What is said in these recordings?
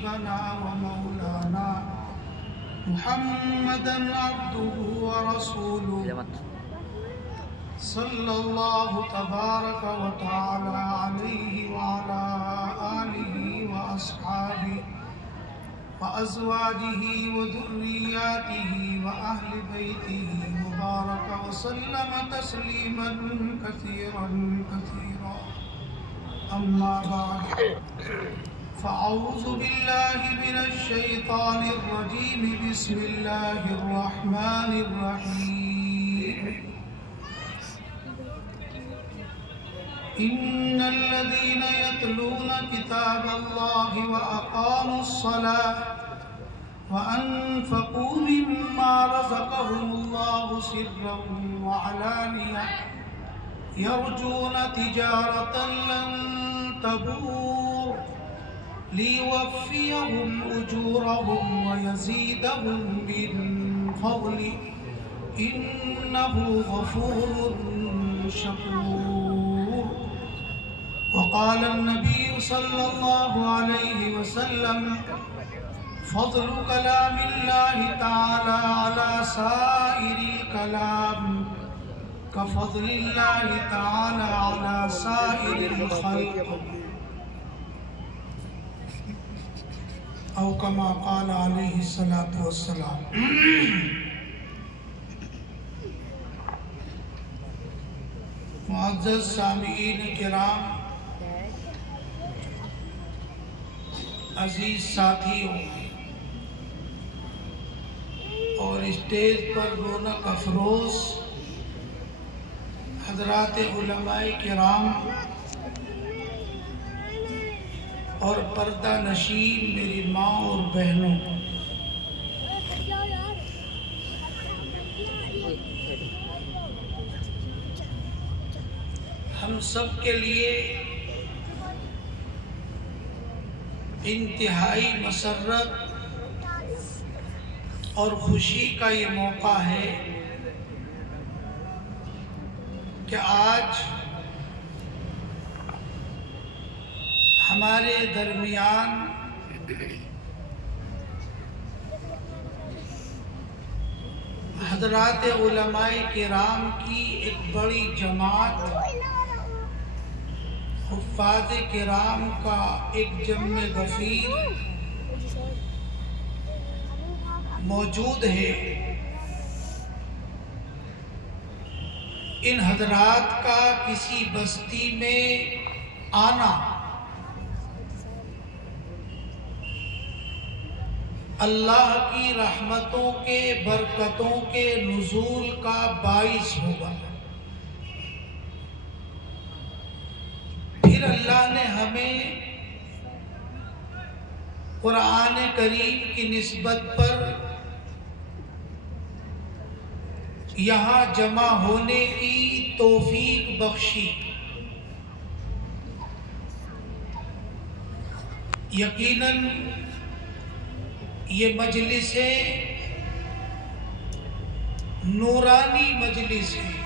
وحبيبنا ومولانا محمدا عبده ورسوله صلى الله تبارك وتعالى عليه وعلى آله وأصحابه وأزواجه وذرياته وأهل بيته مبارك وسلم تسليما كثيرا كثيرا. أما بعد فأعوذ بالله من الشيطان الرجيم. بسم الله الرحمن الرحيم. إن الذين يتلون كتاب الله وأقاموا الصلاة وأنفقوا مما رزقهم الله سرا وعلانية يرجون تجارة لن تبور ليوفيهم أجورهم ويزيدهم من فضله إنه غفور شكور. وقال النبي صلى الله عليه وسلم فضل كلام الله تعالى على سائر الكلام كفضل الله تعالى على سائر الخلق أو كما قال عليه الصلاة والسلام. معزز سامعین کرام، عزیز ساتھیوں اور اسٹیج پر رونق افروز حضرات علماء کرام اور پردہ نشین میری ماں اور بہنوں، ہم سب کے لیے انتہائی مسرت اور خوشی کا یہ موقع ہے کہ آج ہمارے درمیان حضرات علماء کرام کی ایک بڑی جماعت، حفاظ کرام کا ایک جمع غفیر موجود ہے. ان حضرات کا کسی بستی میں آنا اللہ کی رحمتوں کے، برکتوں کے نزول کا باعث ہوگا. پھر اللہ نے ہمیں قرآن کریم کی نسبت پر یہاں جمع ہونے کی توفیق بخشی. یقیناً یہ مجلسیں نورانی مجلس ہیں.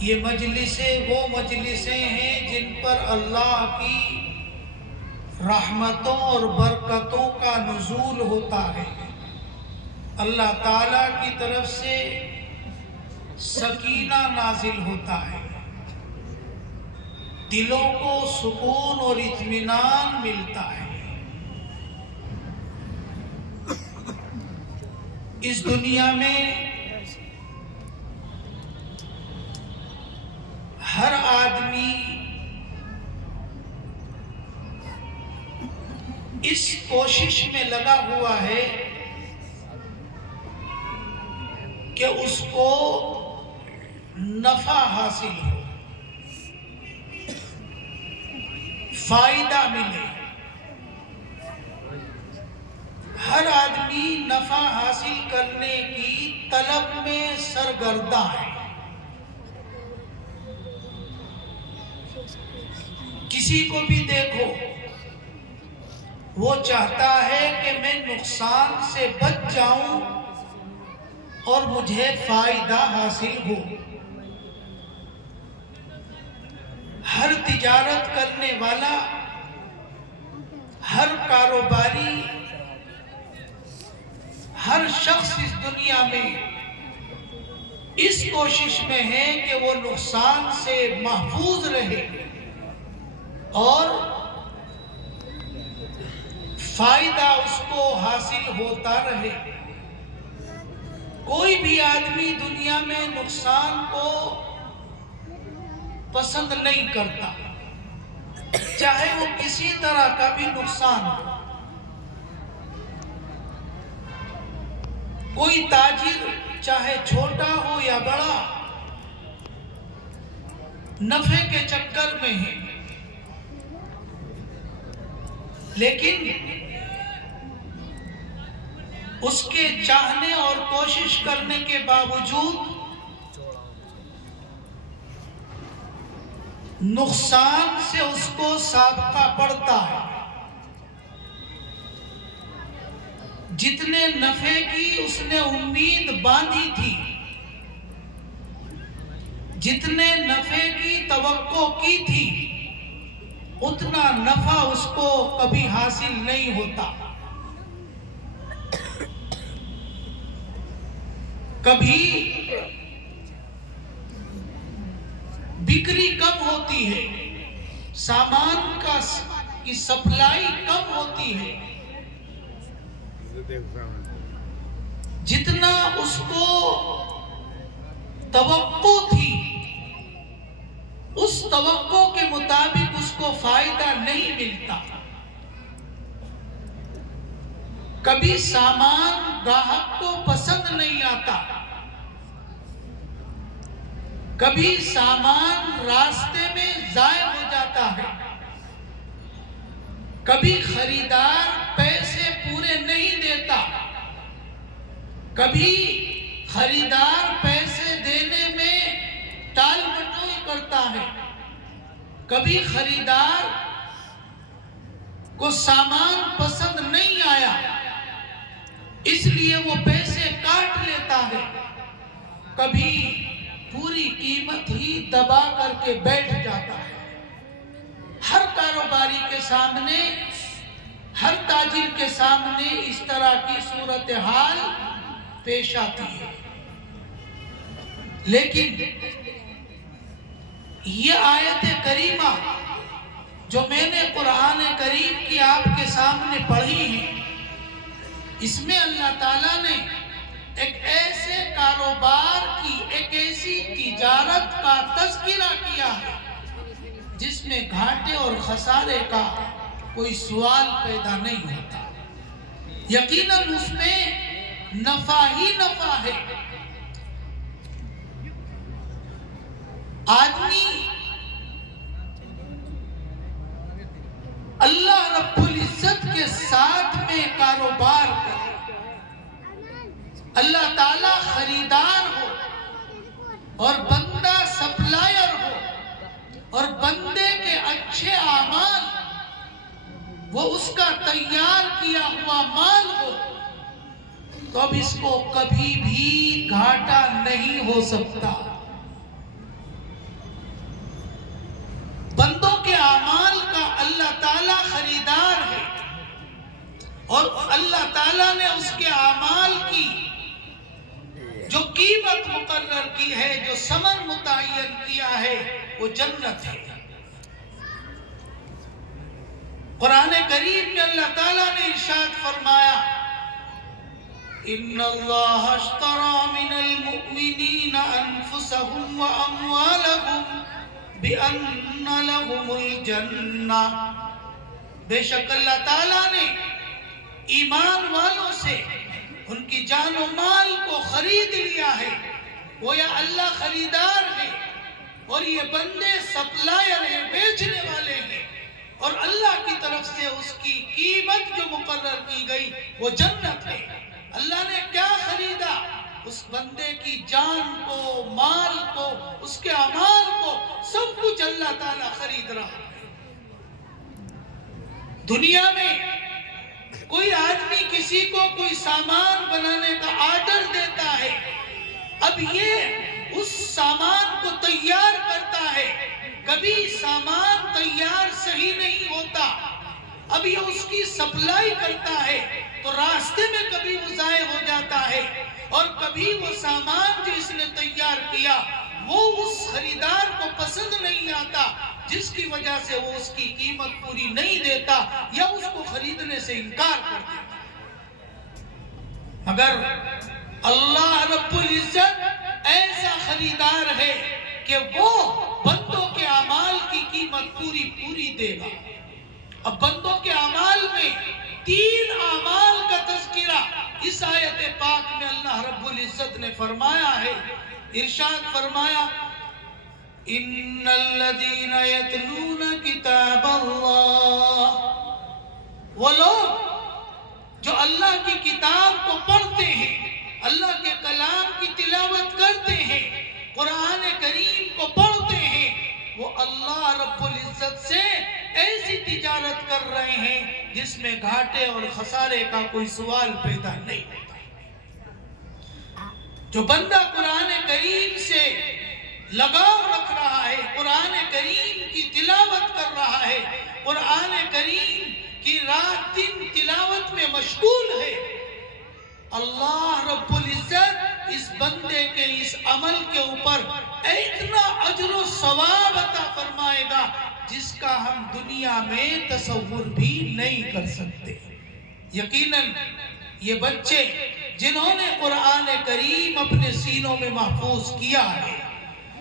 یہ مجلسیں وہ مجلسیں ہیں جن پر اللہ کی رحمتوں اور برکتوں کا نزول ہوتا ہے. اللہ تعالیٰ کی طرف سے سکینہ نازل ہوتا ہے، دلوں کو سکون اور اطمینان ملتا ہے. اس دنیا میں ہر آدمی اس کوشش میں لگا ہوا ہے کہ اس کو نفع حاصل ہو، فائدہ ملے. ہر آدمی نفع حاصل کرنے کی طلب میں سرگرداں ہے. کسی کو بھی دیکھو وہ چاہتا ہے کہ میں نقصان سے بچ جاؤں اور مجھے فائدہ حاصل ہو. ہر تجارت کرنے والا، ہر کاروباری، ہر شخص اس دنیا میں اس کوشش میں ہے کہ وہ نقصان سے محفوظ رہے اور فائدہ اس کو حاصل ہوتا رہے۔ کوئی بھی آدمی دنیا میں نقصان کو پسند نہیں کرتا، چاہے وہ کسی طرح کا بھی نقصان ہو۔ کوئی تاجر چاہے چھوٹا ہو یا بڑا، نفع کے چکر میں ہے، لیکن اس کے چاہنے اور کوشش کرنے کے باوجود نقصان سے اس کو سابقہ پڑتا ہے۔ جتنے نفع کی اس نے امید باندھی تھی، جتنے نفع کی توقع کی تھی، اتنا نفع اس کو کبھی حاصل نہیں ہوتا۔ کبھی بکری کم ہوتی ہے، سامان کی سپلائی کم ہوتی ہے، جتنا اس کو توقع تھی اس توقع کے مطابق اس کو فائدہ نہیں ملتا۔ کبھی سامان گاہک کو پسند نہیں آتا، کبھی سامان راستے میں ضائع ہو جاتا ہے، کبھی خریدار پیسے پورے نہیں دیتا، کبھی خریدار پیسے دینے میں ٹال مٹول کرتا ہے، کبھی خریدار کو سامان پسند نہیں آیا اس لیے وہ پیسے کاٹ لیتا ہے، کبھی پوری قیمت ہی دبا کر کے بیٹھ جاتا ہے۔ ہر کاروباری کے سامنے، ہر تاجر کے سامنے اس طرح کی صورتحال پیش آتی ہے، لیکن یہ آیت کریمہ جو میں نے قرآن کریم کی آپ کے سامنے پڑھی ہے، اس میں اللہ تعالیٰ نے ایک ایسے کاروبار کی، ایک ایسی تجارت کا تذکرہ کیا ہے جس میں گھاٹے اور خسارے کا کوئی سوال پیدا نہیں ہوتا۔ یقیناً اس میں نفع ہی نفع ہے۔ آدمی اللہ رب العزت کے ساتھ میں کاروبار کرے، اللہ تعالیٰ خریدار ہو اور بندہ سپلائر ہو، اور بندے کے اچھے اعمال وہ اس کا تیار کیا ہوا مال ہو، تو اب اس کو کبھی بھی گھاٹا نہیں ہو سکتا۔ بندوں کے اعمال کا اللہ تعالیٰ خریدار ہے، اور اللہ تعالیٰ نے اس کے اعمال کی جو قیمت مقرر کی ہے، جو ثمن متعین کیا ہے، وہ جنت ہے۔ قرآن کریم میں اللہ تعالیٰ نے ارشاد فرمایا، ان اللہ اشتری من المؤمنین انفسهم واموالهم بان لهم الجنہ، بے شک اللہ تعالیٰ نے ایمان والوں سے ان کی جان و مال کو خرید لیا ہے۔ گویا اللہ خریدار ہے اور یہ بندے سپلائر ہیں، بیچنے والے ہیں، اور اللہ کی طرف سے اس کی قیمت جو مقرر کی گئی وہ جنت ہے۔ اللہ نے کیا خریدا؟ اس بندے کی جان کو، مال کو، اس کے اعمال کو، سب کچھ اللہ تعالیٰ خرید رہا ہے۔ دنیا میں کوئی آدمی کسی کو کوئی سامان بنانے کا آرڈر دیتا ہے، اب یہ اس سامان کو تیار کرتا ہے، کبھی سامان تیار صحیح نہیں ہوتا، اب یہ اس کی سپلائی کرتا ہے تو راستے میں کبھی وہ ضائع ہو جاتا ہے، اور کبھی وہ سامان جو اس نے تیار کیا وہ اس خریدار کو پسند نہیں آتا، جس کی وجہ سے وہ اس کی قیمت پوری نہیں دیتا یا اس کو خریدنے سے انکار کر دیتا۔ مگر اللہ رب العزت ایسا خریدار ہے کہ وہ بندوں کے اعمال کی قیمت پوری دے گا۔ اب بندوں کے اعمال میں 3 اعمال کا تذکرہ اس آیت پاک میں اللہ رب العزت نے فرمایا ہے۔ ارشاد فرمایا ان الذین یتلون کتاب اللہ، وہ لوگ جو اللہ کی کتاب کو پڑھتے ہیں، اللہ کے کلام کی تلاوت کرتے ہیں، قرآن کریم کو پڑھتے ہیں، وہ اللہ رب العزت سے ایسی تجارت کر رہے ہیں جس میں گھاٹے اور خسارے کا کوئی سوال پیدا نہیں ہوتا۔ جو بندہ قرآن کریم سے لگاؤ رکھ رہا ہے، قرآن کریم کی تلاوت کر رہا ہے، قرآن کریم کی رات دن تلاوت میں مشغول ہے، اللہ رب العزت اس بندے کے اس عمل کے اوپر اتنا اجر و ثواب عطا فرمائے گا جس کا ہم دنیا میں تصور بھی نہیں کر سکتے۔ یقیناً یہ بچے جنہوں نے قرآن کریم اپنے سینوں میں محفوظ کیا ہے،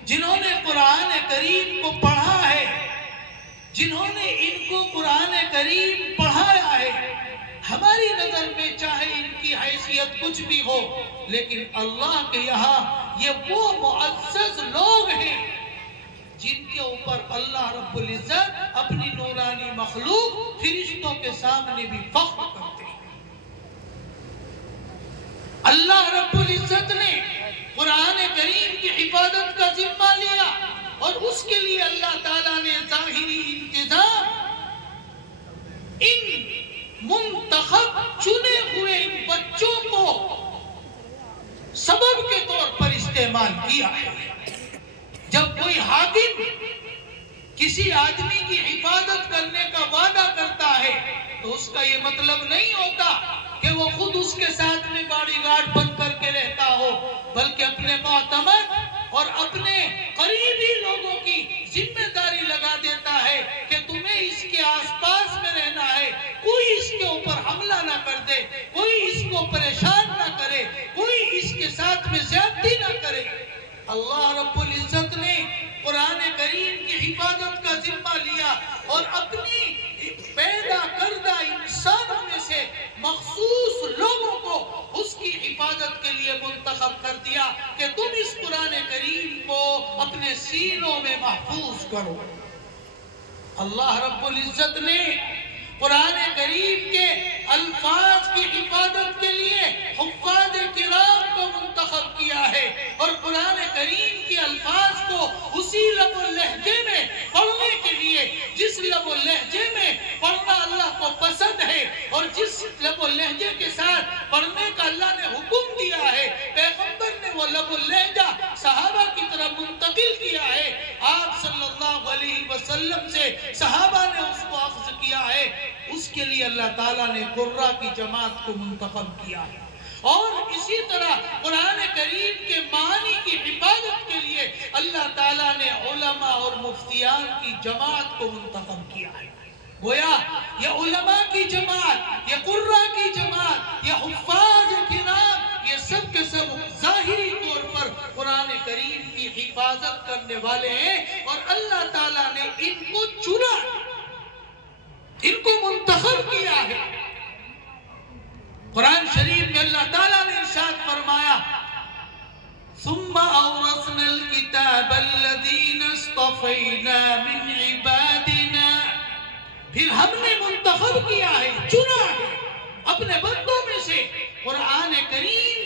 جنہوں نے قرآن کریم کو پڑھا ہے، جنہوں نے ان کو قرآن کریم پڑھایا ہے، ہماری نظر میں چاہے ان کی حیثیت کچھ بھی ہو، لیکن اللہ کے یہاں یہ وہ معزز لوگ ہیں جن کے اوپر اللہ رب العزت اپنی نورانی مخلوق فرشتوں کے سامنے بھی فخر کرتے ہیں۔ اللہ رب العزت نے قرآن کریم کی حفاظت کا ذمہ لیا، اور اس کے لیے اللہ تعالیٰ نے ظاہری انتظام ان منتخب چنے ہوئے ان بچوں کو سبب کے طور پر استعمال کیا ہے۔ جب کوئی حاکم کسی آدمی کی حفاظت کرنے کا وعدہ کرتا ہے تو اس کا یہ مطلب نہیں ہوتا کہ وہ خود اس کے ساتھ میں باڈی گارڈ بن کر کے رہتا ہو، بلکہ اپنے معتمد اور اپنے قریبی لوگوں کی ذمہ داری لگا دیتا ہے کہ تمہیں اس کے آس پاس میں رہنا ہے، کوئی اس کے اوپر حملہ نہ کر دے، کوئی اس کو پریشان نہ کرے، کوئی اس کے ساتھ میں زیادتی نہ کرے۔ اللہ رب العزت نے قرآن کریم کی حفاظت کا ذمہ لیا اور اپنی پیدا کردہ انسانوں میں سے مخصوص لوگوں کو اس کی حفاظت کے لیے منتخب کر دیا کہ تم اس قرآن کریم کو اپنے سینوں میں محفوظ کرو۔ اللہ رب العزت نے قرآن کریم کے الفاظ کی حفاظت کے لیے حفاظ کرام کو منتخب کیا ہے، اور قرآن کریم کے الفاظ کو اسی لب و لہجے میں پڑھنے کے لیے جس لب و لہجے میں پڑھنا اللہ کو پسند ہے اور جس لب و لہجے کے ساتھ پڑھنے کا اللہ نے حکم دیا ہے، پیغمبر نے وہ لب و لہجہ صحابہ کی طرف منتقل کیا ہے، آپ صلی اللہ علیہ وسلم سے صحابہ نے اس کو اخذ کیا ہے، اس کے لیے اللہ تعالیٰ نے قرہ کی جماعت کو منتخب کیا ہے۔ اور اسی طرح قرآن کریم کے معنی کی حفاظت کے لیے اللہ تعالیٰ نے علماء اور مفتیان کی جماعت کو منتخب کیا ہے۔ گویا یہ علماء کی جماعت، یہ قرہ کی جماعت، یہ حفاظ کرام، یہ سب کے سب ظاہری طور پر قرآن کریم کی حفاظت کرنے والے ہیں، اور اللہ تعالیٰ نے ان کو چنا، ان کو منتخب کیا ہے۔ قرآن شریف میں اللہ تعالیٰ نے ارشاد فرمایا ثم اورثنا الكتاب الذين اصطفينا من عبادنا، پھر ہم نے منتخب کیا ہے، چنا ہے اپنے بندوں میں سے، قرآن کریم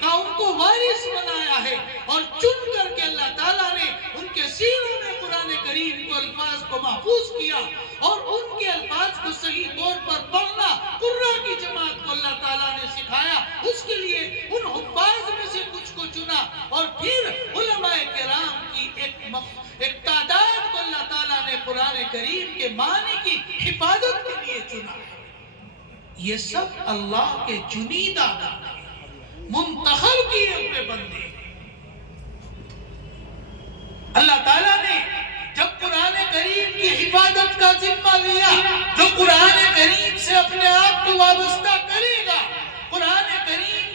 کا ان کو وارث بنایا ہے، اور چن کر کے اللہ تعالیٰ نے ان کے سینوں میں قرآن کریم کو الفاظ کو محفوظ کیا، اور ان کے الفاظ کو صحیح طور پر پڑھنا قرہ کی جماعت کو اللہ تعالیٰ نے سکھایا۔ اس کے لیے ان حفاظ میں سے کچھ کو چنا، اور پھر علماء کرام کی ایک تعداد کو اللہ تعالیٰ نے قرآن کریم کے معنی کی حفاظت کے لیے چنا۔ یہ سب اللہ کے چنیدہ بندے، منتخب کیے ہوئے بندے۔ اللہ تعالیٰ نے جب قرآن کریم کی حفاظت کا ذمہ لیا، جو قرآن کریم سے اپنے آپ کو وابستہ کرے گا، قرآن کریم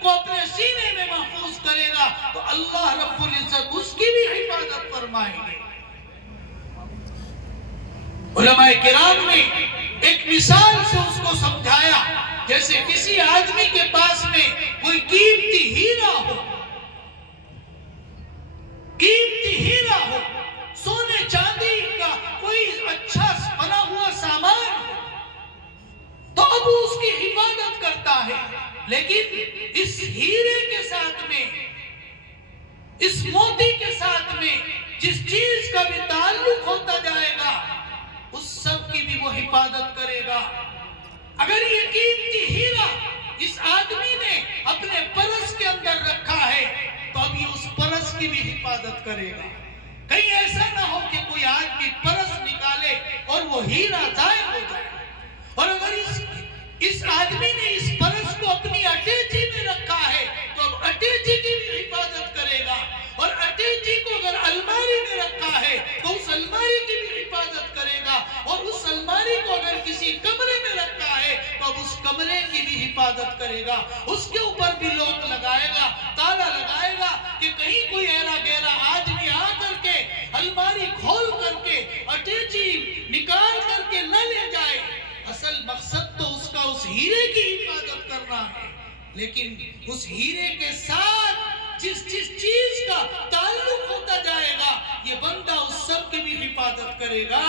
کو اپنے سینے میں محفوظ کرے گا، تو اللہ رب العزت اس کی بھی حفاظت فرمائیں گے۔ علماء کرام نے ایک مثال سے اس کو سمجھایا، جیسے کسی آدمی کے پاس میں کوئی قیمتی ہیرا ہو، قیمتی ہیرا ہو، سونے چاندی کا کوئی اچھا بنا ہوا سامان ہو، تو اب اس کی حفاظت کرتا ہے، لیکن اس ہیرے کے ساتھ میں، اس موتی کے ساتھ میں جس چیز کا بھی تعلق ہوتا جائے گا، اس سب کی بھی وہ حفاظت کرے گا۔ اگر یہ قیمتی ہیرا اس آدمی نے اپنے پرس کے اندر رکھا ہے، تو اب یہ اس پرس کی بھی حفاظت کرے گا۔ کہیں ایسا نہ ہو کہ کوئی آدمی پرس نکالے اور وہ ہیرا ضائع ہو جائے، اور اگر اس آدمی نے اس پرس کو اپنی اٹیچی میں رکھا ہے، تو اب اٹیچی کی بھی حفاظت کرے گا، اور اٹیچی کو اگر الماری میں رکھا ہے تو اس الماری کی بھی حفاظت کرے گا، اور اس الماری کو اگر کسی کمرے میں رکھا ہے تو اب اس کمرے کی بھی حفاظت کرے گا، اس کے اوپر بھی لوک لگائے گا، تالا لگائے گا، کہ کہیں کوئی ایرا گیرا آدمی آ کر کے الماری کھول کر کے اٹیچی نکال کر کے نہ لے جائے۔ اصل مقصد تو اس کا اس ہیرے کی حفاظت کرنا ہے، لیکن اس ہیرے کے ساتھ جس چیز کا تعلق ہوتا جائے گا، یہ بندہ اس سب کی بھی حفاظت کرے گا۔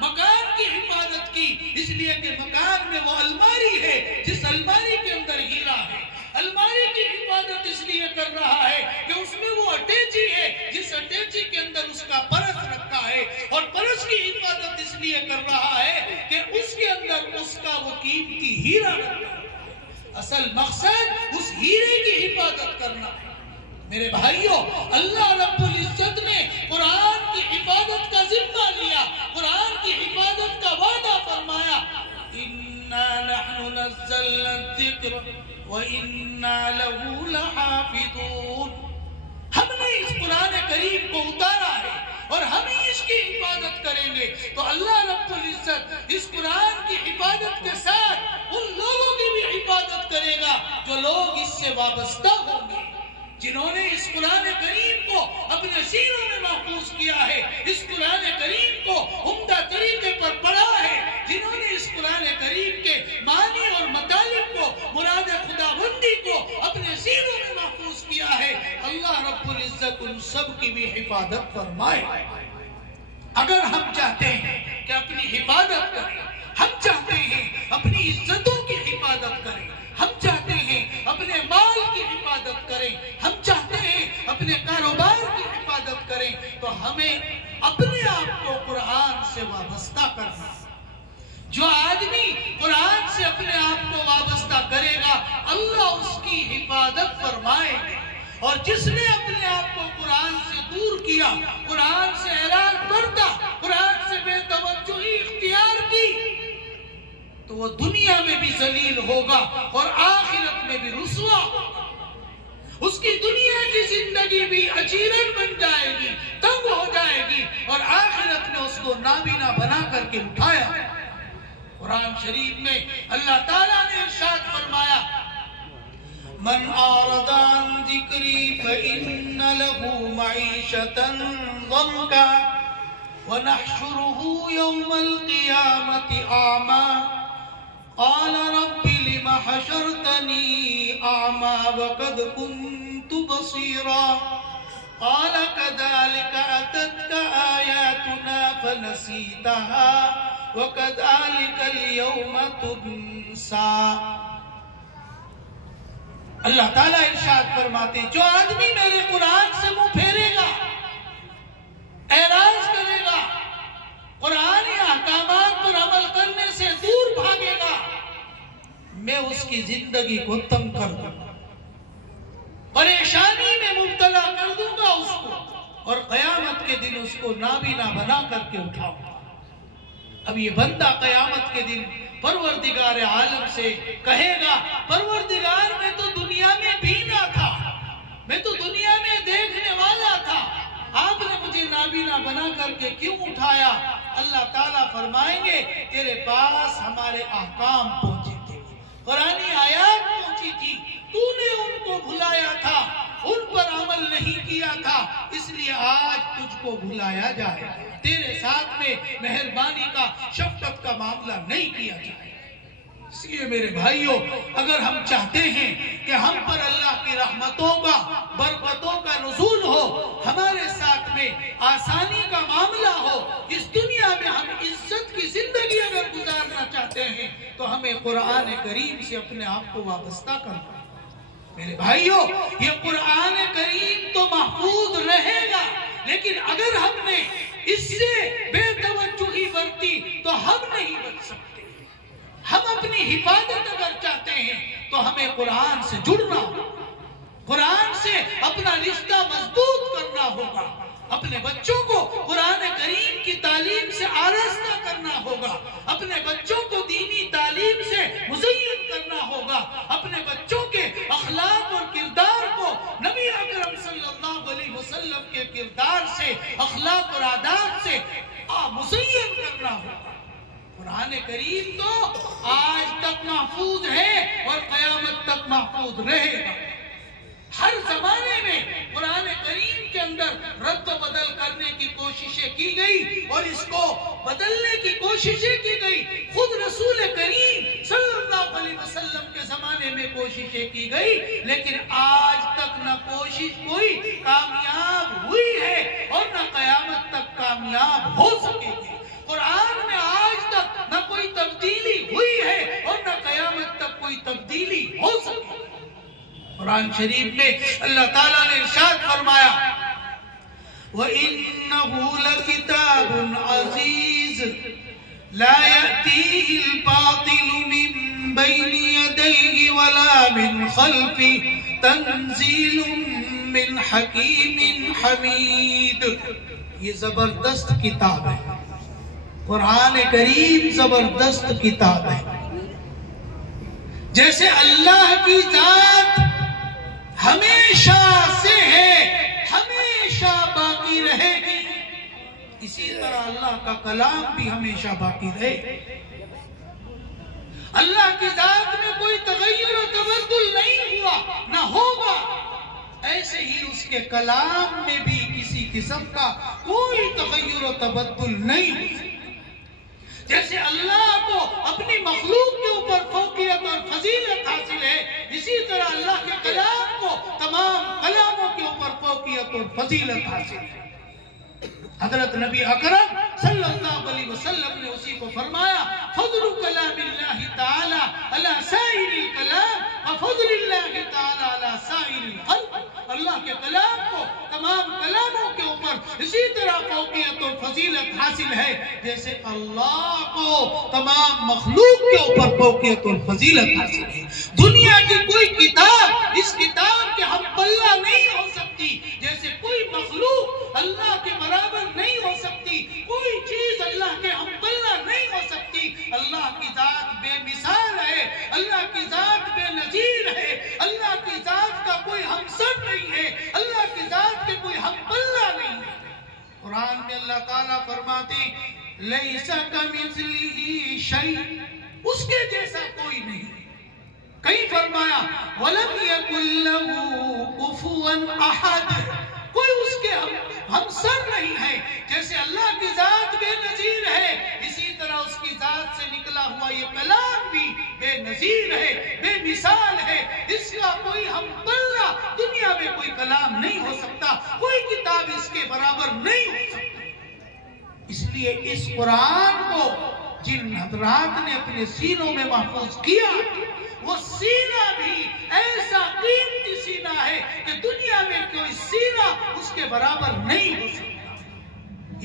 مکان کی حفاظت کی، اس لیے کہ مکان میں وہ الماری ہے جس الماری کے اندر ہیرا ہے۔ الماری کی حفاظت اس لیے کر رہا ہے کہ اس میں وہ اٹیچی ہے جس اٹیچی کے اندر اس کا پرس رکھا ہے، اور پرس کی حفاظت اس لیے کر رہا ہے کہ اس کے اندر اس کا وہ قیمتی ہیرا رکھا ہے۔ اصل مقصد اس ہیرے کی حفاظت کرنا ہے۔ میرے بھائیوں، اللہ رب العزت نے قرآن کی حفاظت کا ذمہ لیا، قرآن کی حفاظت کا وعدہ فرمایا، إِنَّا نَحْنُ نَزَّلْنَا الذِّكْرَ وَإِنَّا لَهُ لَحَافِظُونَ۔ ہم نے اس قرآن کریم کو اتارا ہے اور ہم ہی اس کی حفاظت کریں گے۔ تو اللہ رب العزت اس قرآن کی حفاظت کے ساتھ ان لوگوں کی بھی حفاظت کرے گا جو لوگ اس سے وابستہ ہوں گے، جنہوں نے اس قرآن کریم کو اپنے سینوں میں محفوظ کیا ہے، اس قرآن کریم کو عمدہ طریقے پر پڑھا ہے، جنہوں نے اس قرآن کریم کے معنی اور مطالب کو، مراد خداوندی کو اپنے سینوں میں محفوظ کیا ہے، اللہ رب العزت ان سب کی بھی حفاظت فرمائے۔ اگر ہم چاہتے ہیں کہ اپنی حفاظت کریں، ہم چاہتے ہیں اپنی عزتوں کی حفاظت کریں، ہم چاہتے ہیں اپنے مال کی حفاظت کریں، ہم چاہتے ہیں اپنے کاروبار کی حفاظت کریں، تو ہمیں اپنے آپ کو قرآن سے وابستہ کرنا۔ جو آدمی قرآن سے اپنے آپ کو وابستہ کرے گا، اللہ اس کی حفاظت فرمائے گا، اور جس نے اپنے آپ کو قرآن سے دور کیا، قرآن سے اعراض برتا، قرآن سے بے توجہی اختیار کی، تو وہ دنیا میں بھی ذلیل ہوگا اور آخرت میں بھی رسوا ہوگا۔ اس کی دنیا کی زندگی بھی اجیرن بن جائے گی، تنگ ہو جائے گی، اور آخرت میں اس کو نابینا بنا کر کے اٹھایا۔ قرآن شریف میں اللہ تعالیٰ نے ارشاد فرمایا، من اعرض عن ذکری فإن له معیشة ضنکا ونحشره يوم القیامة اعمى قال رب لم حشرتني أعمى وقد كنت بصيرا قال كذلك أتتك آياتنا فنسيتها وكذلك اليوم تنسى۔ اللہ تعالیٰ ارشاد فرماتے ہیں، جو آدمی میرے قرآن سے منہ پھیرے گا، اعراض کرے گا، قرآن یا احکامات پر عمل کرنے سے دور بھاگے گا، میں اس کی زندگی کو تنگ کر دوں گا، پریشانی میں مبتلا کر دوں گا اس کو، اور قیامت کے دن اس کو نابینا بنا کر کے اٹھاؤں گا۔ اب یہ بندہ قیامت کے دن پروردگار عالم سے کہے گا پروردگار میں تو دنیا میں بینا تھا، میں تو دنیا میں دیکھنے والا تھا، آپ نے مجھے نابینا بنا کر کے کیوں اٹھایا؟ اللہ تعالیٰ فرمائیں گے تیرے پاس ہمارے احکام پہنچے تھے، قرآنی آیات پہنچی تھی، تو نے ان کو بھلایا تھا، ان پر عمل نہیں کیا تھا، اس لیے آج تجھ کو بھلایا جائے، تیرے ساتھ میں مہربانی کا، شفقت کا معاملہ نہیں کیا جائے۔ اس لیے میرے بھائیوں، اگر ہم چاہتے ہیں کہ ہم پر اللہ کی رحمتوں کا، برکتوں کا نزول ہو، ہمارے ساتھ میں آسانی کا معاملہ ہو، اس دنیا میں ہم عزت کی زندگی اگر گزارنا چاہتے ہیں تو ہمیں قرآن کریم سے اپنے آپ کو وابستہ کرنا۔ میرے بھائیوں، یہ قرآن کریم تو محفوظ رہے گا، لیکن اگر ہم نے اس سے بے توجہی برتی تو ہم نہیں بچ سکتے۔ ہم اپنی حفاظت اگر چاہتے ہیں تو ہمیں قرآن سے جڑنا ہوگا، قرآن سے اپنا رشتہ مضبوط کرنا ہوگا، اپنے بچوں کو قرآن کریم کی تعلیم سے آراستہ کرنا ہوگا، اپنے بچوں کو دینی تعلیم سے مزین کرنا ہوگا، اپنے بچوں کے اخلاق اور کردار کو نبی اکرم صلی اللہ علیہ وسلم کے کردار سے، اخلاق اور آداب سے مزین کرنا ہوگا۔ قرآن کریم تو آج تک محفوظ ہے اور قیامت تک محفوظ رہے گا۔ ہر زمانے میں قرآن کریم کے اندر رد و بدل کرنے کی کوششیں کی گئی اور اس کو بدلنے کی کوششیں کی گئی، خود رسول کریم صلی اللہ علیہ وسلم کے زمانے میں کوششیں کی گئی، لیکن آج تک نہ کوشش کوئی کامیاب ہوئی ہے اور نہ قیامت تک کامیاب ہو سکے گی۔ قرآن میں آج تک نہ کوئی تبدیلی ہوئی ہے اور نہ قیامت تک کوئی تبدیلی ہو سکے۔ قرآن شریف میں اللہ تعالیٰ نے ارشاد فرمایا وَإِنَّهُ لَكِتَابٌ عَزِيزٌ لَا يَأْتِيهِ الْبَاطِلُ مِن بَيْنِ يَدَيْهِ وَلَا مِنْ خَلْفِهِ تَنزِيلٌ مِّنْ حَكِيمٍ حَمِيدٍ۔ یہ زبردست کتاب ہے، قرآن کریم زبردست کتاب ہے۔ جیسے اللہ کی ذات ہمیشہ سے ہے، ہمیشہ باقی رہے گی، اسی طرح اللہ کا کلام بھی ہمیشہ باقی رہے۔ اللہ کی ذات میں کوئی تغیر و تبدل نہیں ہوا، نہ ہوگا، ایسے ہی اس کے کلام میں بھی کسی قسم کا کوئی تغیر و تبدل نہیں ہوا۔ جیسے اللہ کو اپنی مخلوق کے اوپر فوقیت اور فضیلت حاصل ہے، اسی طرح اللہ کے کلام کو تمام کلاموں کے اوپر فوقیت اور فضیلت حاصل ہے۔ حضرت نبی اکرم صلی اللہ علیہ وسلم نے اسی کو فرمایا فضل کلام اللہ تعالی علی سائر الکلام وفضل اللہ تعالی علی سائر الخلق۔ اللہ کے کلام کو تمام کلاموں کے اوپر اسی طرح فوقیت اور فضیلت حاصل ہے جیسے اللہ کو تمام مخلوق کے اوپر فوقیت اور فضیلت حاصل ہے۔ دنیا کی کوئی کتاب اس کتاب کے ہم پلہ نہیں ہو سکتی، جیسے کوئی مخلوق اللہ کے برابر نہیں ہو سکتی، کوئی چیز اللہ کے ہم پلہ نہیں ہو سکتی۔ اللہ کی ذات بے مثال ہے، اللہ کی ذات بے نظیر ہے، اللہ کی ذات کا کوئی ہمسر نہیں ہے، اللہ کی ذات کے کوئی ہم پلہ نہیں ہے۔ قرآن میں اللہ تعالیٰ فرماتے لیس کمثلہ شیء، اس کے جیسا کوئی نہیں۔ کہیں فرمایا وَلَمْ يَكُنْ لَهُ كُفُوًا أَحَدٌ، کوئی اس کے ہمسر نہیں ہے۔ جیسے اللہ کی ذات بے نظیر ہے، اسی طرح اس کی ذات سے نکلا ہوا یہ کلام بھی بے نظیر ہے، بے مثال ہے، اس کا کوئی ہم پلہ دنیا میں کوئی کلام نہیں ہو سکتا، کوئی کتاب اس کے برابر نہیں ہو سکتی۔ اس لیے اس قرآن کو جن حضرات نے اپنے سینوں میں محفوظ کیا، وہ سینہ بھی ایسا قیمتی سینہ ہے کہ دنیا میں کوئی سینہ اس کے برابر نہیں ہو سکتا۔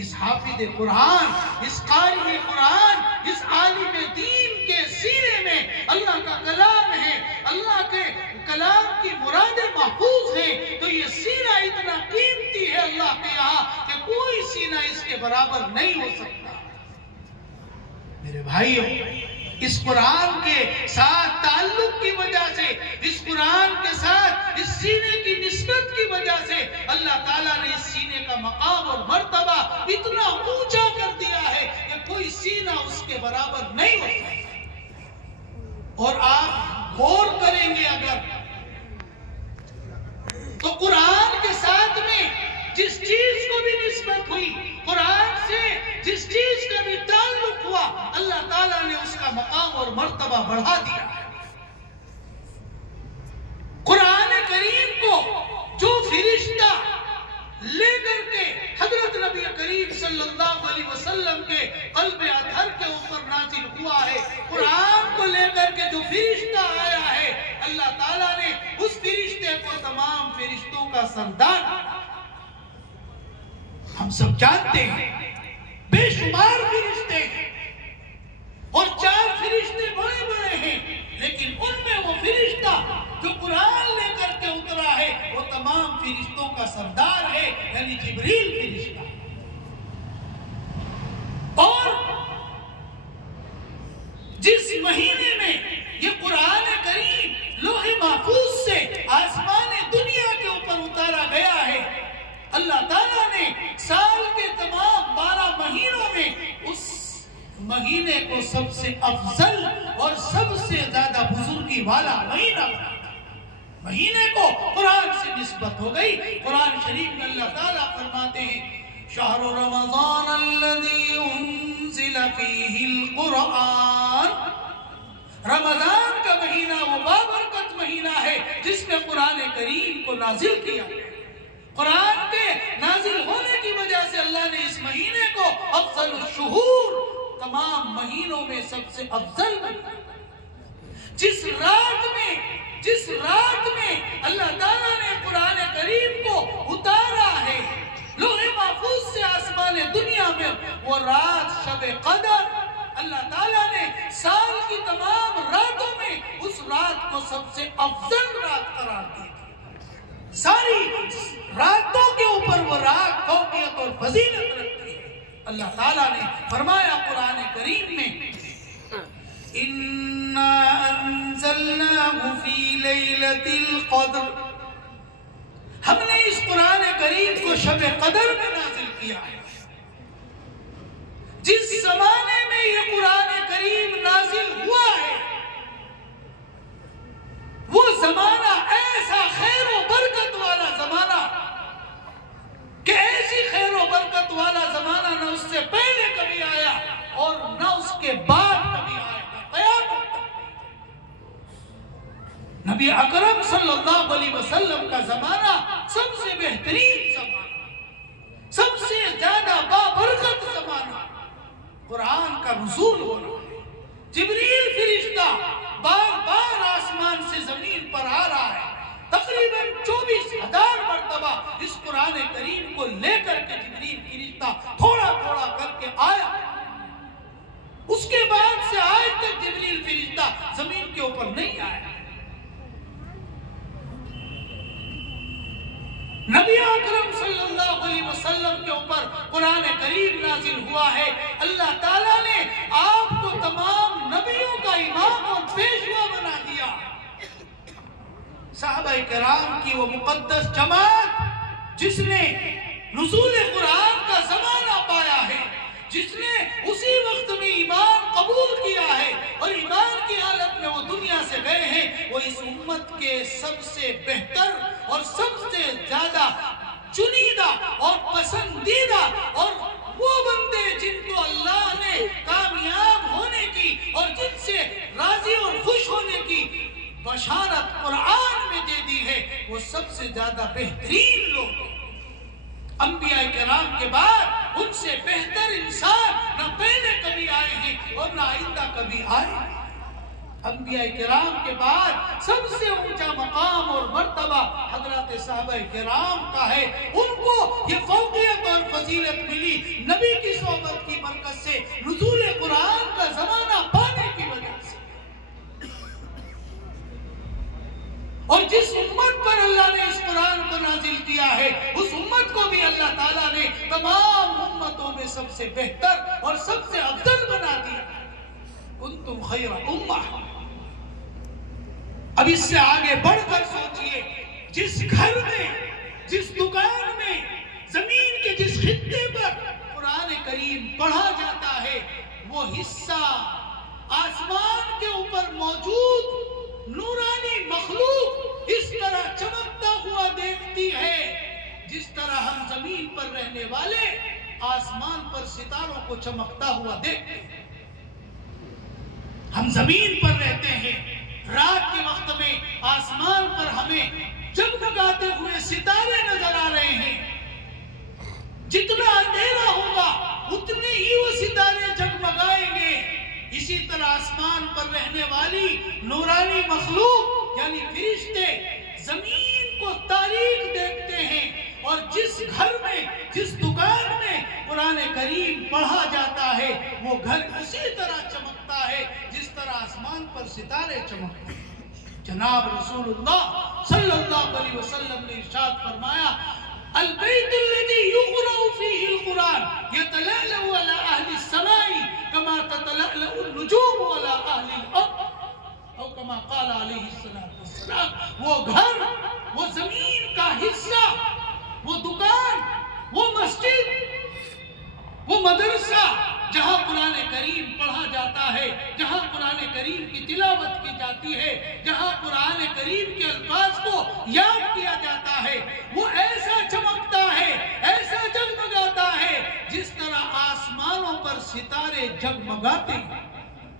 اس حافظ قرآن، اس قاری قرآن، اس عالم دین کے سینے میں اللہ کا کلام ہے، اللہ کے کلام کی مرادیں محفوظ ہیں، تو یہ سینہ اتنا قیمتی ہے اللہ کے یہاں کہ کوئی سینہ اس کے برابر نہیں ہو سکتا۔ میرے بھائیوں، اس قرآن کے ساتھ تعالیٰ نے اس سینے کا مقام اور مرتبہ اتنا اونچا کر دیا ہے کہ کوئی سینہ اس کے برابر نہیں ہو سکتا۔ اور آپ غور کریں گے اگر تو قرآن کے ساتھ میں جس چیز کو بھی نسبت ہوئی، قرآن سے جس چیز کا بھی تعلق ہوا، اللہ تعالیٰ نے اس کا مقام اور مرتبہ بڑھا دیا ہے۔ قرآن کریم کو جو فرشتہ لے کر کے حضرت نبی کریم صلی اللہ علیہ وسلم کے قلب اطہر کے اوپر نازل ہوا ہے، قرآن کو لے کر کے جو فرشتہ آیا ہے، اللہ تعالیٰ نے اس فرشتے کو تمام فرشتوں کا سردار، ہم سب جانتے ہیں بے شمار فرشتے ہیں اور 4 فرشتے بڑے بڑے ہیں، لیکن ان میں وہ فرشتہ جو قرآن لے کر کے اترا ہے وہ تمام فرشتوں کا سردار ہے، یعنی جبریل فرشتہ۔ اور جس مہینے میں یہ قرآن کریم لوح محفوظ سے آسمان دنیا کے اوپر اتارا گیا ہے، اللہ تعالیٰ نے سال کے تمام 12 مہینوں میں اس مہینے کو سب سے افضل اور سب سے زیادہ بزرگی والا مہینہ بنا۔ مہینے کو قرآن سے نسبت ہو گئی۔ قرآن شریف میں اللہ تعالیٰ فرماتے ہیں شہر رمضان الذی انزل فیہ القرآن، رمضان کا مہینہ وہ بابرکت مہینہ ہے جس میں قرآن کریم کو نازل کیا۔ قرآن کے نازل ہونے کی وجہ سے اللہ نے اس مہینے کو افضل الشہور، تمام مہینوں میں سب سے افضل بنا۔ جس رات میں اللہ تعالیٰ نے قرآن کریم کو اتارا ہے لوح محفوظ سے آسمان دنیا میں، وہ رات شب قدر، اللہ تعالیٰ نے سال کی تمام راتوں میں اس رات کو سب سے افضل رات قرار دی۔ ساری راتوں کے اوپر وہ رات فوقیت اور فضیلت رکھتی ہے۔ اللہ تعالیٰ نے فرمایا قرآن کریم میں اِنَّا أَنزَلْنَاهُ فِي لَيْلَةِ الْقَدْرِ، ہم نے اس قرآن کریم کو شب قدر میں نازل کیا ہے۔ جس زمانے میں یہ قرآن کریم نازل ہوا ہے وہ زمانہ ایسا خیر و برکت والا زمانہ کہ ایسی خیر و برکت والا زمانہ نہ اس سے پہلے کبھی آیا اور نہ اس کے بعد کبھی آیا۔ قیامت نبی اکرم صلی اللہ علیہ وسلم کا زمانہ سب سے بہترین زمانہ، سب سے زیادہ بابرکت زمانہ، قرآن کا نزول ہونا۔ جبریل فرشتہ بار بار آسمان سے زمین پر آ رہا ہے، تقریباً 24,000 مرتبہ اس قرآن کریم کو لے کر کے جبریل فرشتہ تھوڑا تھوڑا کر کے آیا۔ اس کے بعد سے آج تک جبریل فرشتہ زمین کے اوپر نہیں آیا۔ نبی اکرم صلی اللہ علیہ وسلم کے اوپر قرآن کریم نازل ہوا ہے۔ اللہ تعالیٰ نے آپ کو تمام نبیوں کا امام اور پیشوا بنا دیا۔ صحابہ کرام کی وہ مقدس جماعت جس نے نزول قرآن کا زمانہ پایا ہے، جس نے اسی وقت میں ایمان قبول کیا ہے اور ایمان کی حالت میں وہ دنیا سے گئے ہیں، وہ اس امت کے سب سے بہتر اور سب سے زیادہ چنیدہ اور پسندیدہ اور وہ بندے جن کو اللہ نے کامیاب ہونے کی اور جن سے راضی اور خوش ہونے کی بشارت قرآن میں دے دی ہے، وہ سب سے زیادہ بہترین لوگ انبیاء کرام کے بعد ان سے بہتر انسان نہ پہلے کبھی آئے ہیں اور نہ آئندہ کبھی آئے ہیں۔ انبیاء کرام کے بعد سب سے اونچا مقام اور مرتبہ حضرات صحابہ کرام کا ہے۔ ان کو یہ فوقیت اور فضیلت ملی نبی کی صحبت کی برکت سے، نزول قرآن کا زمانہ پانے کی وجہ سے۔ اور جس امت پر اللہ نے اس قرآن کو نازل کیا ہے اس امت کو بھی اللہ تعالیٰ نے تمام امتوں میں سب سے بہتر اور سب سے افضل بنا دیا۔ کنتم خیر امہ۔ اب اس سے آگے بڑھ کر سوچئے، جس گھر میں، جس دکان میں خطے پر قرآن کریم پڑھا جاتا ہے وہ حصہ آسمان کے اوپر موجود نورانی مخلوق اس طرح چمکتا ہوا دیکھتی ہے جس طرح ہم زمین پر رہنے والے آسمان پر ستاروں کو چمکتا ہوا دیکھتے ہیں۔ ہم زمین پر رہتے ہیں، رات کے وقت میں آسمان پر ہمیں جگمگاتے ہوئے ستارے نظر آ رہے ہیں۔ جتنا اندھیرا ہوگا اتنے ہی وہ ستارے جگمگائیں گے۔ اسی طرح آسمان پر رہنے والی نورانی مخلوق یعنی فرشتے زمین کو تاریک دیکھتے ہیں، اور جس گھر میں جس دکان میں قرآن کریم پڑھا جاتا ہے وہ گھر اسی طرح چمکتا ہے جس طرح آسمان پر ستارے چمکتے ہیں۔ جناب رسول اللہ صلی اللہ علیہ وسلم نے ارشاد فرمایا البيت الذي يقرأ فيه القرآن يتلألأ على أهل السماء كما تتلألأ النجوم على أهل الأرض او كما قال عليه الصلاة والسلام۔ وہ گھر، وہ زمین کا حصہ، وہ دکان، وہ مسجد، وہ مدرسہ جہاں قرآن کریم پڑھا جاتا ہے، جہاں قرآن کریم کی تلاوت کی جاتی ہے، جہاں قرآن کریم کے الفاظ کو یاد کیا جاتا ہے، وہ ایسا چمکتا ہے، ایسا جگمگاتا ہے جس طرح آسمانوں پر ستارے جگمگاتے ہیں۔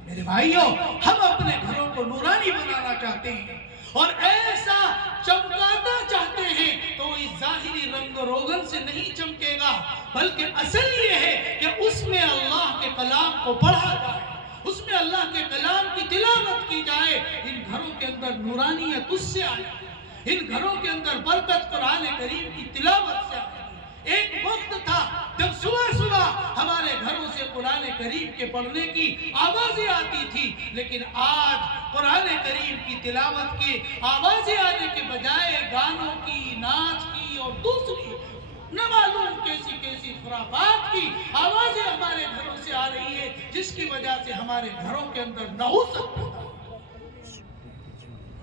میرے بھائیوں، ہم اپنے گھروں کو نورانی بنانا چاہتے ہیں اور ایسا چمکانا چاہتے ہیں تو وہ اس ظاہری رنگ و روغن سے نہیں چمکے گا، بلکہ اصل یہ ہے کہ اس میں اللہ کے کلام کو پڑھا جائے، اس میں اللہ کے کلام کی تلاوت کی جائے۔ ان گھروں کے اندر نورانیت اس سے آئے، ان گھروں کے اندر برکت قرآن کریم کی تلاوت سے آئے۔ ایک وقت تھا جب صبح صبح ہمارے گھروں سے قرآن کریم کے پڑھنے کی آوازیں آتی تھی، لیکن آج قرآن کریم کی تلاوت کی آوازیں آنے کے بجائے گانوں کی، ناچ کی اور دوسری نہ معلوم کیسی کیسی خرافات کی آوازیں ہمارے گھروں سے آ رہی ہے، جس کی وجہ سے ہمارے گھروں کے اندر نحوست پیدا ہوتا ہے۔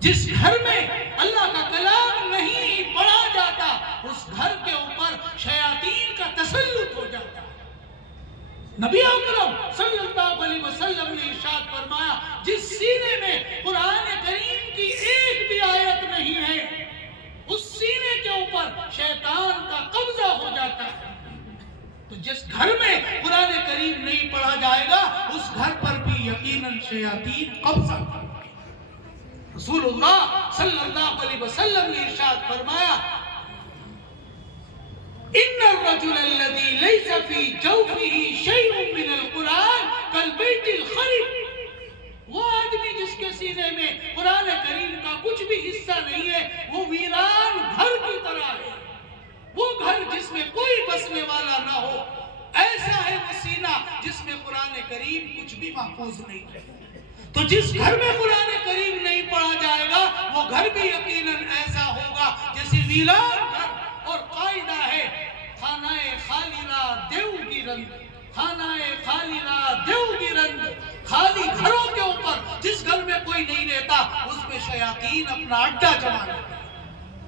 جس گھر میں اللہ کا کلام نہیں پڑھا جاتا اس گھر کے اوپر شیاطین کا تسلط ہو جاتا ہے۔ نبی اکرم صلی اللہ علیہ وسلم نے ارشاد فرمایا جس سینے میں قرآن کریم کی ایک بھی آیت نہیں ہے اس سینے کے اوپر شیطان کا قبضہ ہو جاتا ہے۔ تو جس گھر میں قرآن کریم نہیں پڑھا جائے گا اس گھر پر بھی یقیناً شیاطین قبضہ کریں۔ رسول اللہ صلی اللہ علیہ وسلم نے ارشاد فرمایا ان الرجل الذي ليس في جوفه شيء من القرآن كالبيت الخرب، وہ آدمی جس کے سینے میں قرآن کریم کا کچھ بھی حصہ نہیں ہے وہ ویران گھر کی طرح ہے۔ وہ گھر جس میں کوئی بسنے والا نہ ہو، ایسا ہے وہ سینہ جس میں قرآن کریم کچھ بھی محفوظ نہیں ہے۔ تو جس گھر میں قرآن کریم نہیں پڑھا جائے گا وہ گھر بھی یقیناً ایسا ہوگا جیسے ویران گھر۔ اور قاعدہ ہے خانہ خالی را دیو گیرند، خانہ خالی را دیو گیرند، خالی گھروں کے اوپر جس گھر میں کوئی نہیں رہتا اس میں شیاطین اپنا اڈا جما لیتے ہیں۔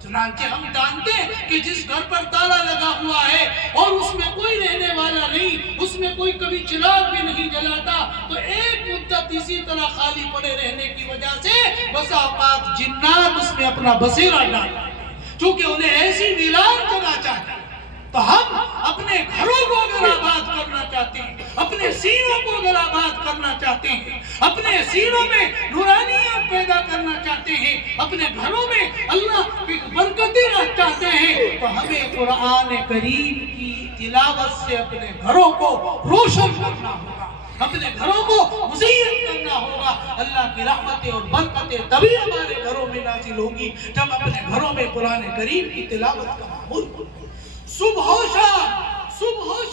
چنانچہ ہم جانتے ہیں کہ جس گھر پر تالا لگا ہوا ہے اور اس میں کوئی رہنے والا نہیں، اس میں کوئی کبھی چراغ بھی نہیں جلاتا، تو ایک مدت اسی طرح خالی پڑے رہنے کی وجہ سے بسا اوقات جنات اس میں اپنا بسیرا ڈالتے ہیں، چونکہ انہیں ایسی ویران جگہ چاہتے ہیں۔ تو ہم اپنے گھروں کو اگر آباد کرنا چاہتے ہیں، اپنے سینوں کو اگر آباد کرنا چاہتے ہیں، اپنے سینوں میں نورانیت پیدا کرنا چاہتے ہیں، اپنے گھروں میں اللہ کی برکتیں چاہتے ہیں، تو ہمیں قرآن کریم کی تلاوت سے اپنے گھروں کو روشن کرنا ہوگا، اپنے گھروں کو مزین کرنا ہوگا۔ اللہ کی رحمتیں اور برکتیں تبھی ہمارے گھروں میں نازل ہوگی جب اپنے گھروں میں قرآن کریم کی تلاوت کا ماحول ہوگا۔ صبح و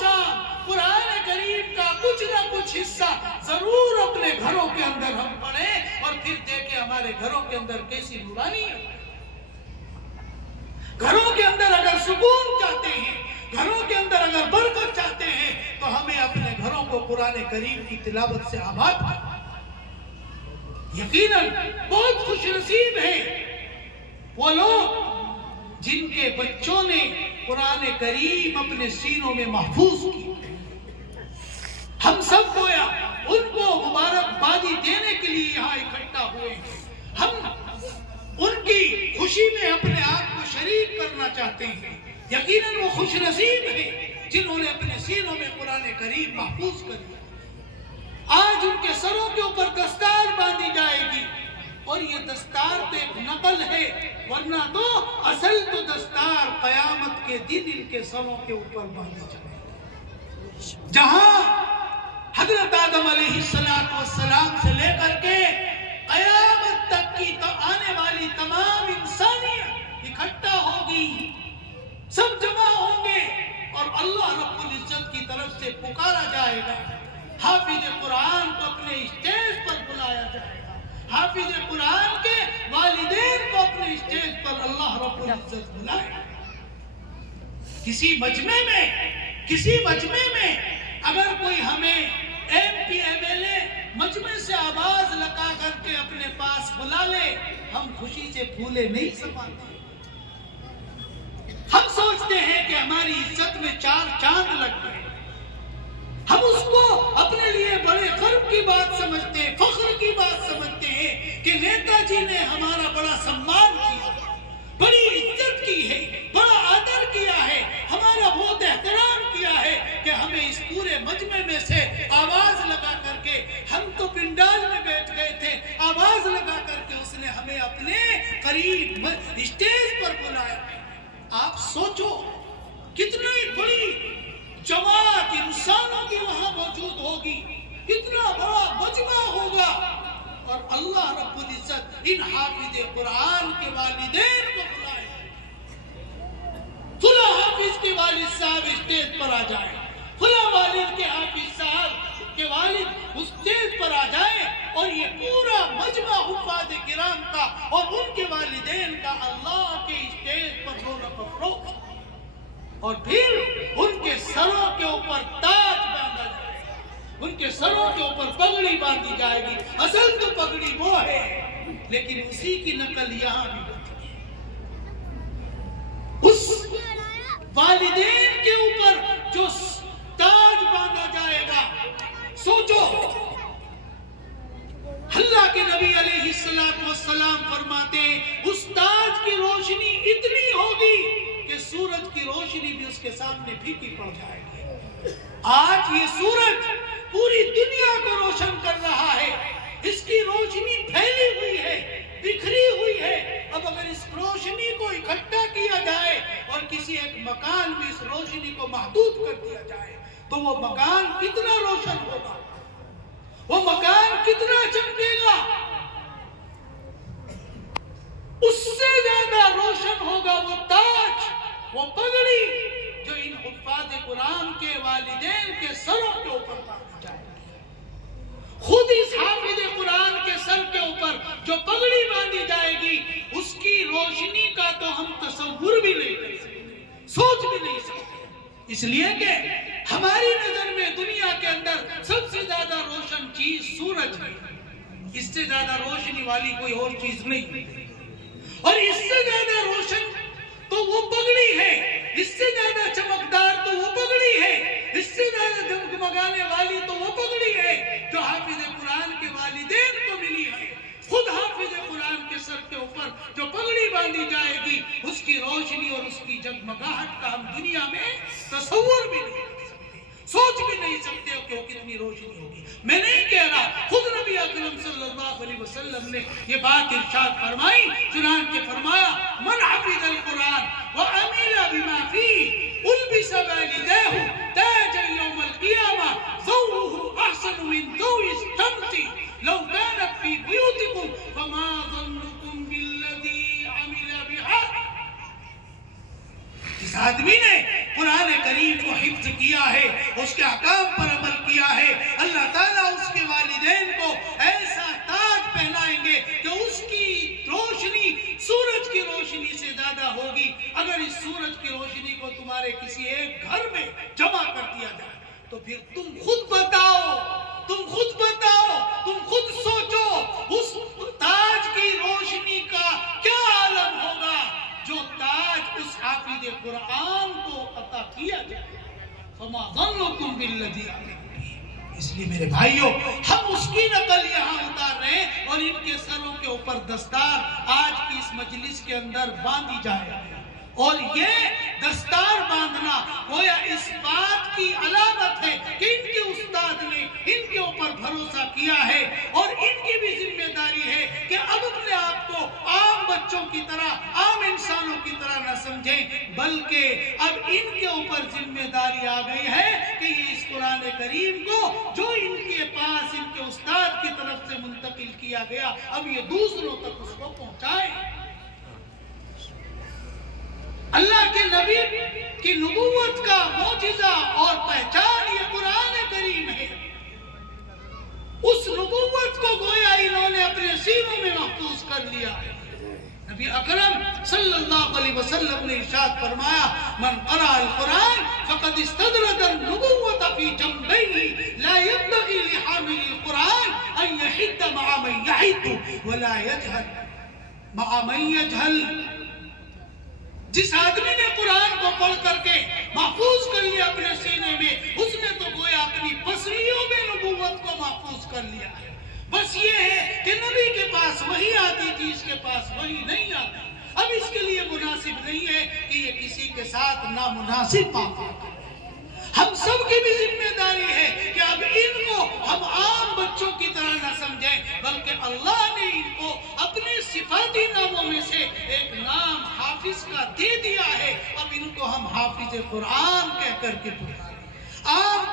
شام قرآن کریم کا کچھ نہ کچھ حصہ ضرور اپنے گھروں کے اندر ہم پڑھیں اور پھر دیکھیں ہمارے گھروں کے اندر کیسی نورانی ہے۔ گھروں کے اندر اگر سکون چاہتے ہیں، گھروں کے اندر اگر برکت چاہتے ہیں تو ہمیں اپنے گھروں کو قرآن کریم کی تلاوت سے آباد کرنا۔ یقیناً بہت خوش نصیب ہیں وہ لوگ جن کے بچوں نے قرآن کریم اپنے سینوں میں محفوظ کیا. ہم سب گویا ان کو مبارکبادی دینے کے لیے یہاں اکٹھا ہوئے. ہم ان کی خوشی میں اپنے آپ کو شریک کرنا چاہتے ہیں. یقیناً وہ خوش نصیب ہیں جنہوں نے اپنے سینوں میں قرآن کریم محفوظ کر دیا. آج ان کے سروں کے اوپر دستار باندھی جائے گی، اور یہ دستار تو ایک نقل ہے، ورنہ تو اصل تو دستار قیامت کے دن ان کے سروں کے اوپر باندھی جائے گی. جہاں حضرت آدم علیہ السلام سے لے کر کے قیامت تک کی آنے والی تمام انسانیت اکٹھا ہوگی، سب جمع ہوں گے، اور اللہ رب العزت کی طرف سے پکارا جائے گا. حافظ قرآن کو اپنے اسٹیج پر بلایا جائے گا. حافظ قرآن کے والدین کو اپنے اسٹیج پر اللہ رب العزت بلائے گا. کسی مجمع میں اگر کوئی ہمیں M P M L A مجمع سے آواز لگا کر کے اپنے پاس بلا لے، ہم خوشی سے پھولے نہیں سماتے. ہم سوچتے ہیں کہ ہماری عزت میں 4 چاند لگ گئے. ہم اس کو اپنے لیے بڑے فخر کی بات سمجھتے ہیں، فخر کی بات سمجھتے ہیں کہ نیتا جی نے ہمارا بڑا سمان کیا، بڑی عزت کی ہے، بڑا آدر کیا ہے، ہمارا بہت احترام کیا ہے کہ ہمیں اس پورے مجمع میں سے آواز لگا کر کے، ہم تو پنڈال میں بیٹھ گئے تھے، آواز لگا کر کے اس نے ہمیں اپنے قریب اسٹیج پر بلایا. آپ سوچو کتنی بڑی جماعت انسانوں کی وہاں موجود ہوگی، کتنا بڑا مجمع ہوگا، اور اللہ رب العزت ان حافظ قرآن کے والدین کو بلائے. فلاں حافظ کے والد صاحب اسٹیج پر آ جائیں، فلاں والد کے حافظ صاحب کے والد اسٹیج پر آ جائیں، اور یہ پورا مجمع حفاظ کرام کا اور ان کے والدین کا اللہ کے اسٹیج پر رونق افروز، اور پھر ان کے سروں کے اوپر تاج باندھا جائے گا، ان کے سروں کے اوپر پگڑی باندھی جائے گی. اصل تو پگڑی وہ ہے، لیکن اسی کی نقل یہاں بھی ہوتی ہے. اس والدین کے اوپر جو تاج باندھا جائے گا، سوچو اللہ کے نبی علیہ السلام فرماتے ہیں اس تاج کی روشنی اتنی ہوگی کہ سورج کی روشنی بھی اس کے سامنے پھیکی پڑ جائے گی. آج یہ سورج پوری دنیا کو روشن کر رہا ہے، اس کی روشنی پھیلی ہوئی ہے، بکھری ہوئی ہے. اب اگر اس روشنی کو اکٹھا کیا جائے اور کسی ایک مکان میں اس روشنی کو محدود کر دیا جائے تو وہ مکان کتنا روشن ہوگا، وہ مکان کتنا چمکے گا. اس سے زیادہ روشن ہوگا وہ تاج، وہ پگڑی جو ان حفاظ قرآن کے والدین کے سروں کے اوپر باندھی جائے گی. خود اس حافظ قرآن کے سر کے اوپر جو پگڑی باندھی جائے گی، اس کی روشنی کا تو ہم تصور بھی نہیں کر سکتے، سوچ بھی نہیں سکتے. اس لیے کہ ہماری نظر میں دنیا کے اندر سب سے زیادہ روشن چیز سورج ہے، اس سے زیادہ روشنی والی کوئی اور چیز نہیں، اور اس سے زیادہ روشن تو وہ پگڑی ہے، اس سے زیادہ چمکدار تو وہ پگڑی ہے، اس سے زیادہ جگمگانے والی تو وہ پگڑی ہے جو حافظ قرآن کے والدین کو ملی ہے. خود حافظ قرآن کے سر کے اوپر جو پگڑی باندھی جائے گی، اس کی روشنی اور اس کی جگمگاہٹ کا ہم دنیا میں تصور بھی نہیں کر سکتے، سوچ بھی نہیں سکتے کہ وہ کتنی روشنی ہوگی. میں نہیں کہہ رہا، خود نبی اکرم صلی اللہ علیہ وسلم نے یہ بات ارشاد فرمائی. چنانچہ فرمایا من حفظ القرآن وعمل بما فيه البس والديه تاجا يوم القيامة ضوءه احسن من ضوء الشمس لو كانت في بيوتكم فما ظنكم بالذي عمل بها. جس آدمی نے قرآن کریم کو حفظ کیا ہے، اس کے احکام پر عمل کیا ہے، اللہ تعالیٰ اس کے والدین کو ایسا تاج پہنائیں گے کہ اس کی روشنی سورج کی روشنی سے زیادہ ہوگی. اگر اس سورج کی روشنی کو تمہارے کسی ایک گھر میں جمع کر دیا جائے تو پھر تم خود بتاؤ، تم خود سوچو اس تاج کی روشنی کا کیا عالم ہوگا جو تاج اس حافظ قرآن فما ظنكم بالذي اس لیے میرے بھائیوں ہم اس کی نقل یہاں اتار رہے ہیں اور ان کے سروں کے اوپر دستار آج کی اس مجلس کے اندر باندھی جائے اور یہ دستار باندھنا گویا اس بات کی علامت ہے کہ ان کے استاد نے ان کے اوپر بھروسہ کیا ہے اور ان کی بھی ذمہ داری ہے کہ اب اپنے آپ کو عام بچوں کی طرح عام انسانوں کی طرح نہ سمجھیں بلکہ اب ان کے اوپر ذمہ داری آ گئی ہے کہ یہ اس قرآن کریم کو جو ان کے پاس ان کے استاد کی طرف سے منتقل کیا گیا اب یہ دوسروں تک اس کو پہنچائیں۔ اللہ کے نبی کی نبوت کا معجزہ اور پہچان یہ قرآن کریم ہے۔ اس نبوت کو گویا انہوں نے اپنے سینوں میں محفوظ کر لیا ہے۔ نبی اکرم صلی اللہ علیہ وسلم نے ارشاد فرمایا من قرأ القرآن فقد استدرج النبوت فی جنبیہ لا ينبغی لحامل القرآن ان یحد مع من یحد ولا یجہل مع من یجہل۔ جس آدمی نے قرآن کو پڑھ کر کے محفوظ کر لیا اپنے سینے میں اس نے تو گویا اپنی پسلیوں میں نبوت کو محفوظ کر لیا ہے۔ بس یہ ہے کہ نبی کے پاس وحی آتی تھی اس کے پاس وحی نہیں آتی۔ اب اس کے لیے مناسب نہیں ہے کہ یہ کسی کے ساتھ نامناسب بات کرے۔ ہم سب کی بھی ذمہ داری ہے کہ اب ان کو ہم عام بچوں کی طرح نہ سمجھیں بلکہ اللہ نے ان کو اپنے صفاتی ناموں میں سے ایک نام حافظ کا دے دیا ہے۔ اب ان کو ہم حافظ قرآن کہہ کر کے پکاریں۔ عام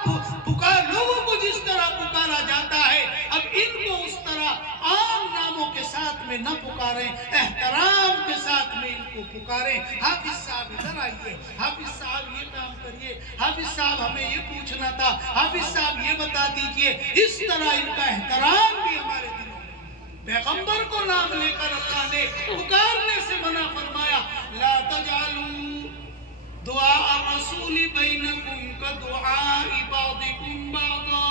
لوگوں کو جس طرح پکارا جاتا ہے اب ان کو اس طرح عام ناموں کے ساتھ میں نہ پکاریں، احترام کے ساتھ میں ان کو پکاریں۔ حافظ صاحب ادھر آئیے، حافظ صاحب یہ کام کریے، حافظ صاحب ہمیں یہ پوچھنا تھا، حافظ صاحب یہ بتا دیجئے۔ اس طرح ان کا احترام بھی ہمارے دلوں میں۔ پیغمبر کو نام لے کر اللہ نے پکارنے سے منع فرمایا لا تجعلوا دعاء الرسول بینکم کدعاء بعضکم بعضا۔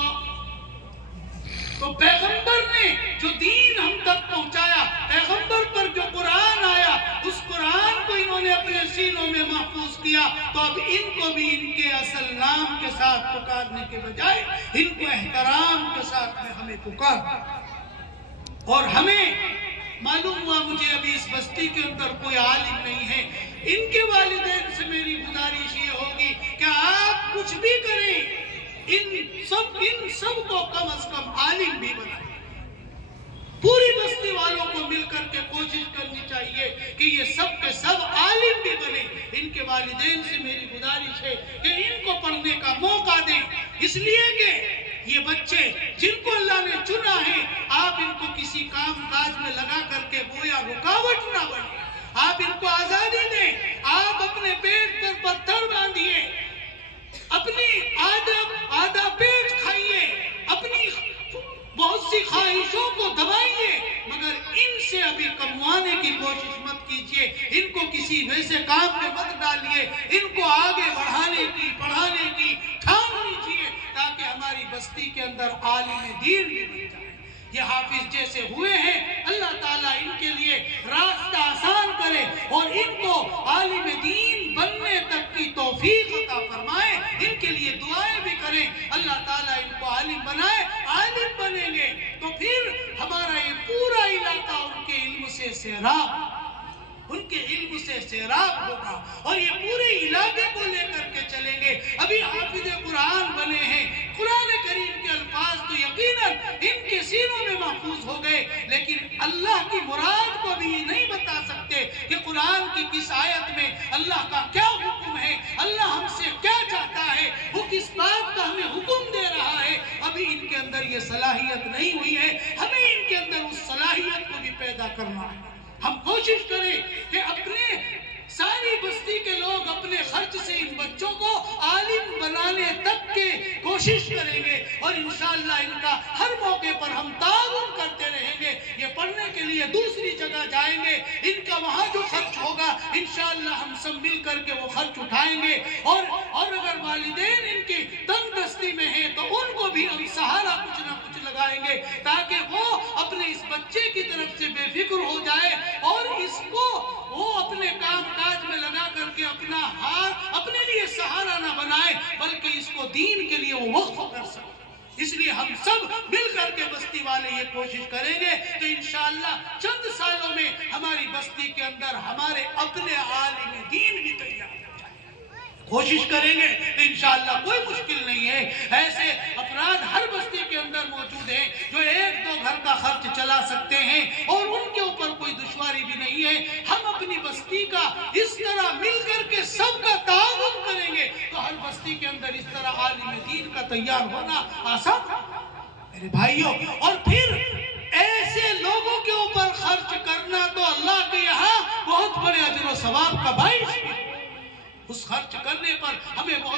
تو پیغمبر نے جو دین ہم تک پہنچایا، پیغمبر پر جو قرآن آیا، اس قرآن کو انہوں نے اپنے سینوں میں محفوظ کیا تو اب ان کو بھی ان کے اصل نام کے ساتھ پکارنے کے بجائے ان کو احترام کے ساتھ میں ہمیں پکار۔ اور ہمیں معلوم ہوا مجھے ابھی اس بستی کے اندر کوئی عالم نہیں ہے، ان کے والدین سے میری گزارش یہ ہوگی کہ آپ کچھ بھی کریں ان سب کو کم از کم عالم بھی بنائیں۔ پوری بستی والوں کو مل کر کے کوشش کرنی چاہیے کہ یہ سب کے سب عالم بھی بنے۔ ان کے والدین سے میری گزارش ہے کہ ان کو پڑھنے کا موقع دیں، اس لیے کہ یہ بچے جن کو اللہ نے چنا ہے آپ ان کو کسی کام کاج میں لگا کر کے گویا رکاوٹ نہ بنے۔ آپ ان کو آزادی دیں، آپ اپنے پیٹ پر پتھر باندھیے، اپنی آدھا پیٹ کھائیے، اپنی بہت سی خواہشوں کو دبائیے، مگر ان سے ابھی کموانے کی کوشش مت کیجیے، ان کو کسی ویسے کام میں مت ڈالیے، ان کو آگے بڑھانے کی پڑھانے کی ٹھان لیجیے تاکہ ہماری بستی کے اندر عالم دین بھی بن جائے۔ یہ حافظ جیسے ہوئے ہیں اللہ تعالیٰ ان کے لیے راستہ آسان کرے اور ان کو عالم دین بننے تک کی توفیق عطا فرمائے۔ ان کے لیے دعائیں بھی کریں، اللہ تعالیٰ ان کو عالم بنائے۔ عالم بنیں گے تو پھر ہمارا یہ پورا علاقہ ان کے علم سے سیراب ہوگا اور یہ پورے علاقے کو لے کر کے چلیں گے۔ ابھی حافظ قرآن بنے ہیں، قرآن کریم کے الفاظ تو یقیناً ان کے سینوں میں محفوظ ہو گئے، لیکن اللہ کی مراد کو بھی نہیں بتا سکتے کہ قرآن کی کس آیت میں اللہ کا کیا حکم ہے، اللہ ہم سے کیا چاہتا ہے، وہ کس بات کا ہمیں حکم دے رہا ہے۔ ابھی ان کے اندر یہ صلاحیت نہیں ہوئی ہے، ہمیں ان کے اندر اس صلاحیت کو بھی پیدا کرنا ہے۔ ہم کوشش کریں کہ اپنے ساری بستی کے لوگ اپنے خرچ سے ان بچوں کو عالم بنانے تک کے کوشش کریں گے اور انشاءاللہ ان کا ہر موقع پر ہم تعاون کرتے رہیں گے۔ یہ پڑھنے کے لیے دوسری جگہ جائیں گے، ان کا وہاں جو خرچ ہوگا انشاءاللہ ہم سب مل کر کے وہ خرچ اٹھائیں گے اور اگر والدین ان کی تنگ دستی میں ہیں تو ان کو بھی ہم سہارا کچھ نہ کچھ لگائیں گے تاکہ وہ اپنے اس بچے کی طرف سے بے فکر ہو جائے اور اس کو وہ اپنے کام کاج میں لگا کر کے اپنا ہاتھ اپنے لیے سہارا نہ بنائے بلکہ اس کو دین کے لیے وہ وقف کر سکے. اس لیے ہم سب مل کر کے بستی والے یہ کوشش کریں گے تو انشاءاللہ چند سالوں میں ہماری بستی کے اندر ہمارے اپنے عالم دین بھی تیار ہو جائیں. کوشش کریں گے تو انشاءاللہ کوئی مشکل نہیں ہے. ایسے افراد ہر بستی کے اندر موجود ہیں جو ایک دو گھر کا خرچ چلا سکتے ہیں اور ان کے اوپر کوئی دشواری بھی نہیں ہے. ہم اپنی بستی کا اس طرح مل کر کے سب کا تعاون کریں گے تو ہر بستی کے اندر اس طرح عالم دین کا تیار ہونا آسان میرے بھائیوں. اور پھر ایسے لوگوں کے اوپر خرچ کرنا تو اللہ کے یہاں بہت بڑے اجر و ثواب کا باعث ہے. اس خرچ کرنے پر ہمیں بہت